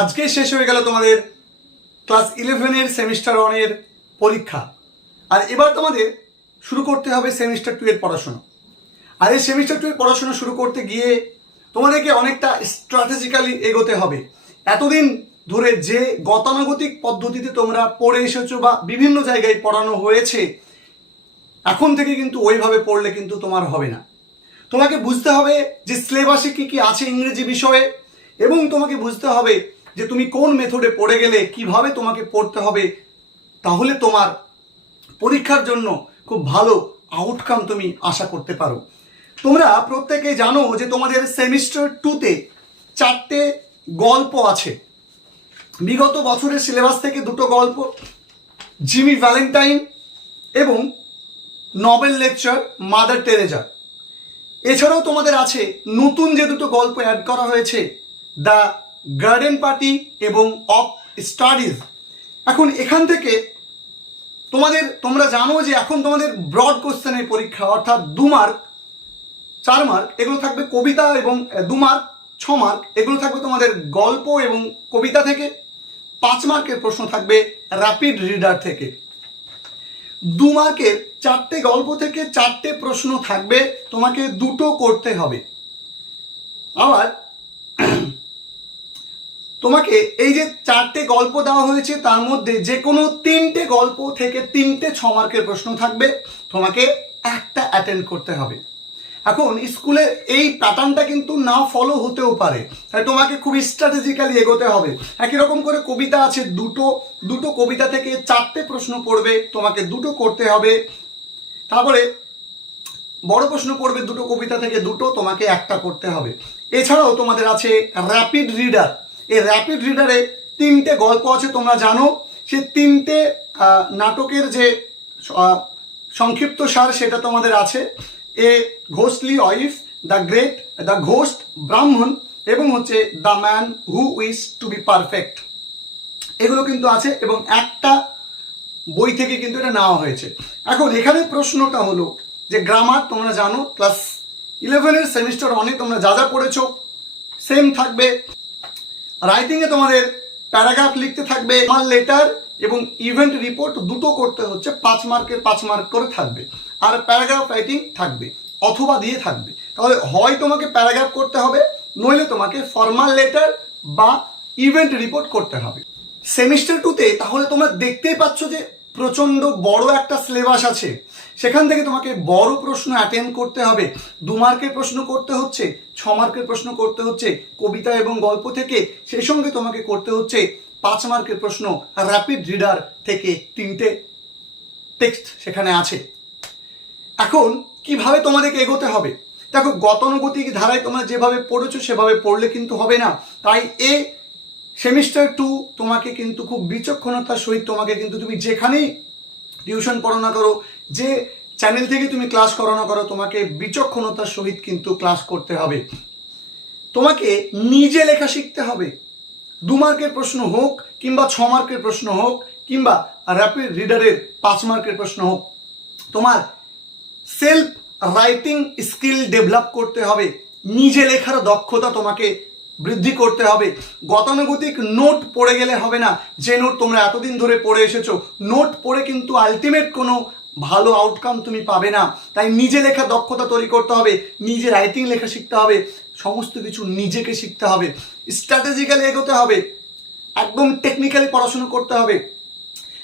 আজকে শেষ হয়ে গেল তোমাদের ক্লাস ইলেভেনের সেমিস্টার ওয়ানের পরীক্ষা। আর এবার তোমাদের শুরু করতে হবে সেমিস্টার টু এর পড়াশোনা। আর এই সেমিস্টার টু এর পড়াশোনা শুরু করতে গিয়ে তোমাদেরকে অনেকটা স্ট্র্যাটেজিক্যালি এগোতে হবে। এতদিন ধরে যে গতানুগতিক পদ্ধতিতে তোমরা পড়ে এসেছ বা বিভিন্ন জায়গায় পড়ানো হয়েছে, এখন থেকে কিন্তু ওইভাবে পড়লে কিন্তু তোমার হবে না। তোমাকে বুঝতে হবে যে সিলেবাসে কি কি আছে ইংরেজি বিষয়ে এবং তোমাকে বুঝতে হবে যে তুমি কোন মেথডে পড়ে গেলে কীভাবে তোমাকে পড়তে হবে, তাহলে তোমার পরীক্ষার জন্য খুব ভালো আউটকাম তুমি আশা করতে পারো। তোমরা প্রত্যেকে জানো যে তোমাদের সেমিস্টার টুতে চারটে গল্প আছে। বিগত বছরের সিলেবাস থেকে দুটো গল্প, জিমি ভ্যালেন্টাইন এবং নবেল লেকচার মাদার টেরেজা। এছাড়াও তোমাদের আছে নতুন যে দুটো গল্প অ্যাড করা হয়েছে, দ্য গার্ডেন পার্টি এবং অফ স্টাডিজ এখন এখান থেকে তোমাদের, তোমরা জানো যে এখন তোমাদের ব্রড কোশ্চেনের পরীক্ষা, অর্থাৎ দু মার্ক চার মার্ক এগুলো থাকবে কবিতা এবং দু মার্ক ছ মার্ক এগুলো থাকবে তোমাদের গল্প এবং কবিতা থেকে। পাঁচ মার্কের প্রশ্ন থাকবে র্যাপিড রিডার থেকে। দু মার্কের চারটে গল্প থেকে চারটে প্রশ্ন থাকবে, তোমাকে দুটো করতে হবে। আবার তোমাকে এই যে চারটে গল্প দেওয়া হয়েছে, তার মধ্যে যে কোনো তিনটে গল্প থেকে তিনটে ছ মার্কের প্রশ্ন থাকবে। তোমাকে একটা অ্যাটেন্ড করতে হবে। এখন স্কুলে এই প্যাটার্নটা কিন্তু না ফলো হতেও পারে। তাই তোমাকে খুব স্ট্র্যাটেজিক্যালি এগোতে হবে। একই রকম করে কবিতা আছে, দুটো দুটো কবিতা থেকে চারটে প্রশ্ন পড়বে, তোমাকে দুটো করতে হবে। তারপরে বড় প্রশ্ন পড়বে দুটো কবিতা থেকে দুটো, তোমাকে একটা করতে হবে। এছাড়াও তোমাদের আছে র্যাপিড রিডার এই র্যাপিড রিডারে তিনটে গল্প আছে, তোমরা জানো। সে তিনটে নাটকের যে সংক্ষিপ্ত সার সেটা তোমাদের আছে। A ghostly wife the great the ghost Brahmin এবং হচ্ছে the man who wish to be perfect এগুলো কিন্তু আছে এবং একটা বই থেকে কিন্তু এটা নেওয়া হয়েছে। এখন এখানে প্রশ্নটা হলো যে গ্রামার তোমরা জানো ক্লাস ইলেভেনের সেমিস্টার অনেক তোমরা যা যা পড়েছো সেম থাকবে। রাইটিংয়ে তোমাদের প্যারাগ্রাফ লিখতে থাকবে আমার লেটার এবং ইভেন্ট রিপোর্ট দুটো করতে হচ্ছে, পাঁচ মার্কের পাঁচ মার্ক করে থাকবে। আর প্যারাগ্রাফ রাইটিং থাকবে, অথবা দিয়ে থাকবে। তাহলে হয় তোমাকে প্যারাগ্রাফ করতে হবে, নইলে তোমাকে ফর্মাল লেটার বা ইভেন্ট রিপোর্ট করতে হবে। সেমিস্টার টুতে তাহলে তোমরা দেখতেই পাচ্ছ যে প্রচণ্ড বড় একটা সিলেবাস আছে। সেখান থেকে তোমাকে বড় প্রশ্ন অ্যাটেন্ড করতে হবে। দু মার্কের প্রশ্ন করতে হচ্ছে, ছ মার্কের প্রশ্ন করতে হচ্ছে, কবিতা এবং গল্প থেকে। সেই সঙ্গে তোমাকে করতে হচ্ছে পাঁচ মার্কের প্রশ্ন র্যাপিড রিডার থেকে তিনটে টেক্সট সেখানে আছে। এখন কীভাবে তোমাদেরকে এগোতে হবে? দেখো, গতানুগতিক ধারায় তোমরা যেভাবে পড়েছো সেভাবে পড়লে কিন্তু হবে না। তাই এ সেমিস্টার টু তোমাকে কিন্তু খুব বিচক্ষণতার সহিত তোমাকে কিন্তু তুমি যেখানেই টিউশন পড়ো না করো, যে চ্যানেল থেকে তুমি ক্লাস করো না করো, তোমাকে বিচক্ষণতার সহিত কিন্তু ক্লাস করতে হবে। তোমাকে নিজে লেখা শিখতে হবে। দু মার্কের প্রশ্ন হোক কিংবা ছ মার্কের প্রশ্ন হোক কিংবা র্যাপিড রিডারের পাঁচ মার্কের প্রশ্ন হোক, তোমার সেলফ রাইটিং স্কিল ডেভেলপ করতে হবে। নিজে লেখার দক্ষতা তোমাকে বৃদ্ধি করতে হবে। গতানুগতিক নোট পড়ে গেলে হবে না। যে নোট তোমরা এতদিন ধরে পড়ে এসেছ, নোট পড়ে কিন্তু আলটিমেট কোনো ভালো আউটকাম তুমি পাবে না। তাই নিজে লেখা দক্ষতা তৈরি করতে হবে, নিজে রাইটিং লেখা শিখতে হবে, সমস্ত কিছু নিজেকে শিখতে হবে। স্ট্র্যাটেজিক্যালি এগোতে হবে, একদম টেকনিক্যালি পড়াশুনো করতে হবে।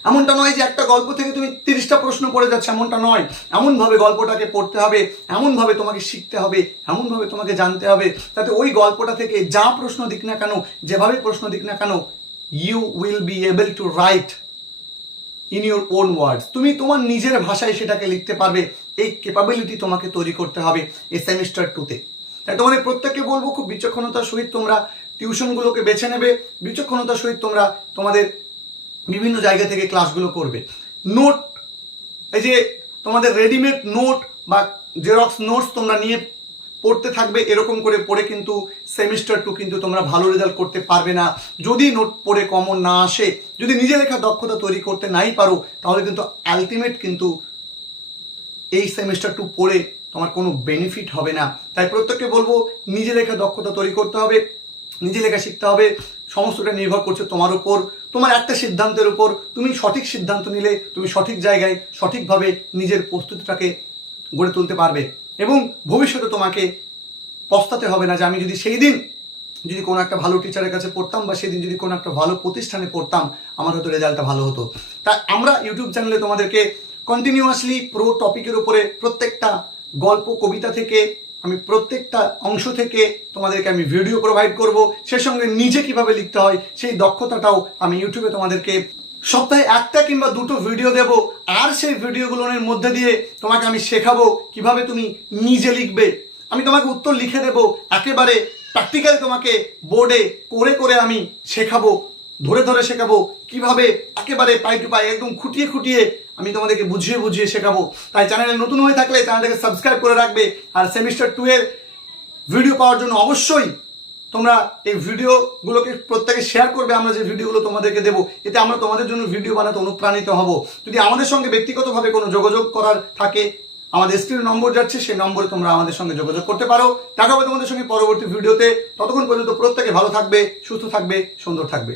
এমনটা নয় যে একটা গল্প থেকে তুমি তিরিশটা প্রশ্ন পড়ে যাচ্ছে, এমনটা নয়। এমনভাবে গল্পটাকে পড়তে হবে, এমনভাবে তোমাকে শিখতে হবে, এমনভাবে তোমাকে জানতে হবে, তাতে ওই গল্পটা থেকে যা প্রশ্ন দিক না কেন, যেভাবে প্রশ্ন দিক না কেন you will be able to write in your own words তুমি তোমার নিজের ভাষায় সেটাকে লিখতে পারবে, এই ক্যাপাবিলিটি তোমাকে তৈরি করতে হবে এই সেমিস্টার টুতে তাই তোমাদের প্রত্যেককে বলব, খুব বিচক্ষণতার সহিত তোমরা টিউশনগুলোকে বেছে নেবে, বিচক্ষণতার সহিত তোমরা তোমাদের বিভিন্ন জায়গা থেকে ক্লাসগুলো করবে। নোট এই যে তোমাদের রেডিমেড নোট বা জেরক্স নোটস তোমরা নিয়ে পড়তে থাকবে, এরকম করে পড়ে কিন্তু সেমিস্টার টু কিন্তু তোমরা ভালো রেজাল্ট করতে পারবে না। যদি নোট পড়ে কমন না আসে, যদি নিজে লেখা দক্ষতা তৈরি করতে নাই পারো, তাহলে কিন্তু আলটিমেট কিন্তু এই সেমিস্টার টু পড়ে তোমার কোনো বেনিফিট হবে না। তাই প্রত্যেককে বলব, নিজে লেখা দক্ষতা তৈরি করতে হবে, নিজে লেখা শিখতে হবে। সমস্তটা নির্ভর করছে তোমার উপর, তোমার একটা সিদ্ধান্তের উপর। তুমি সঠিক সিদ্ধান্ত নিলে, তুমি সঠিক জায়গায় সঠিকভাবে নিজের প্রস্তুতিটাকে গড়ে তুলতে পারবে। এবং ভবিষ্যতে তোমাকে পস্তাতে হবে না যে আমি যদি সেই দিন যদি কোনো একটা ভালো টিচারের কাছে পড়তাম বা সেদিন যদি কোনো একটা ভালো প্রতিষ্ঠানে পড়তাম, আমার হয়তো রেজাল্টটা ভালো হতো। তাই আমরা ইউটিউব চ্যানেলে তোমাদেরকে কন্টিনিউয়াসলি পুরো টপিকের উপরে প্রত্যেকটা গল্প, কবিতা থেকে আমি প্রত্যেকটা অংশ থেকে তোমাদেরকে আমি ভিডিও প্রোভাইড করব। সে সঙ্গে নিজে কীভাবে লিখতে হয়, সেই দক্ষতাটাও আমি ইউটিউবে তোমাদেরকে সপ্তাহে একটা কিংবা দুটো ভিডিও দেব। আর সেই ভিডিওগুলোর মধ্যে দিয়ে তোমাকে আমি শেখাবো কীভাবে তুমি নিজে লিখবে। আমি তোমাকে উত্তর লিখে দেব, একেবারে প্র্যাকটিক্যালি তোমাকে বোর্ডে করে করে আমি শেখাবো। ধরে ধরে শেখাবো কীভাবে একেবারে পাই টু পাই একদম খুঁটিয়ে খুঁটিয়ে আমি তোমাদেরকে বুঝিয়ে বুঝিয়ে শেখাবো। তাই চ্যানেলে নতুন হয়ে থাকলে চ্যানেলটাকে সাবস্ক্রাইব করে রাখবে আর সেমিস্টার টু এর ভিডিও পাওয়ার জন্য অবশ্যই তোমরা এই ভিডিওগুলোকে প্রত্যেকে শেয়ার করবে, আমরা যে ভিডিওগুলো তোমাদেরকে দেবো। এতে আমরা তোমাদের জন্য ভিডিও বানাতে অনুপ্রাণিত হব। যদি আমাদের সঙ্গে ব্যক্তিগতভাবে কোনো যোগাযোগ করার থাকে, আমাদের স্ক্রিনে নম্বর যাচ্ছে, সেই নম্বরে তোমরা আমাদের সঙ্গে যোগাযোগ করতে পারো। দেখা হবে তোমাদের সঙ্গে পরবর্তী ভিডিওতে। ততক্ষণ পর্যন্ত প্রত্যেকে ভালো থাকবে, সুস্থ থাকবে, সুন্দর থাকবে।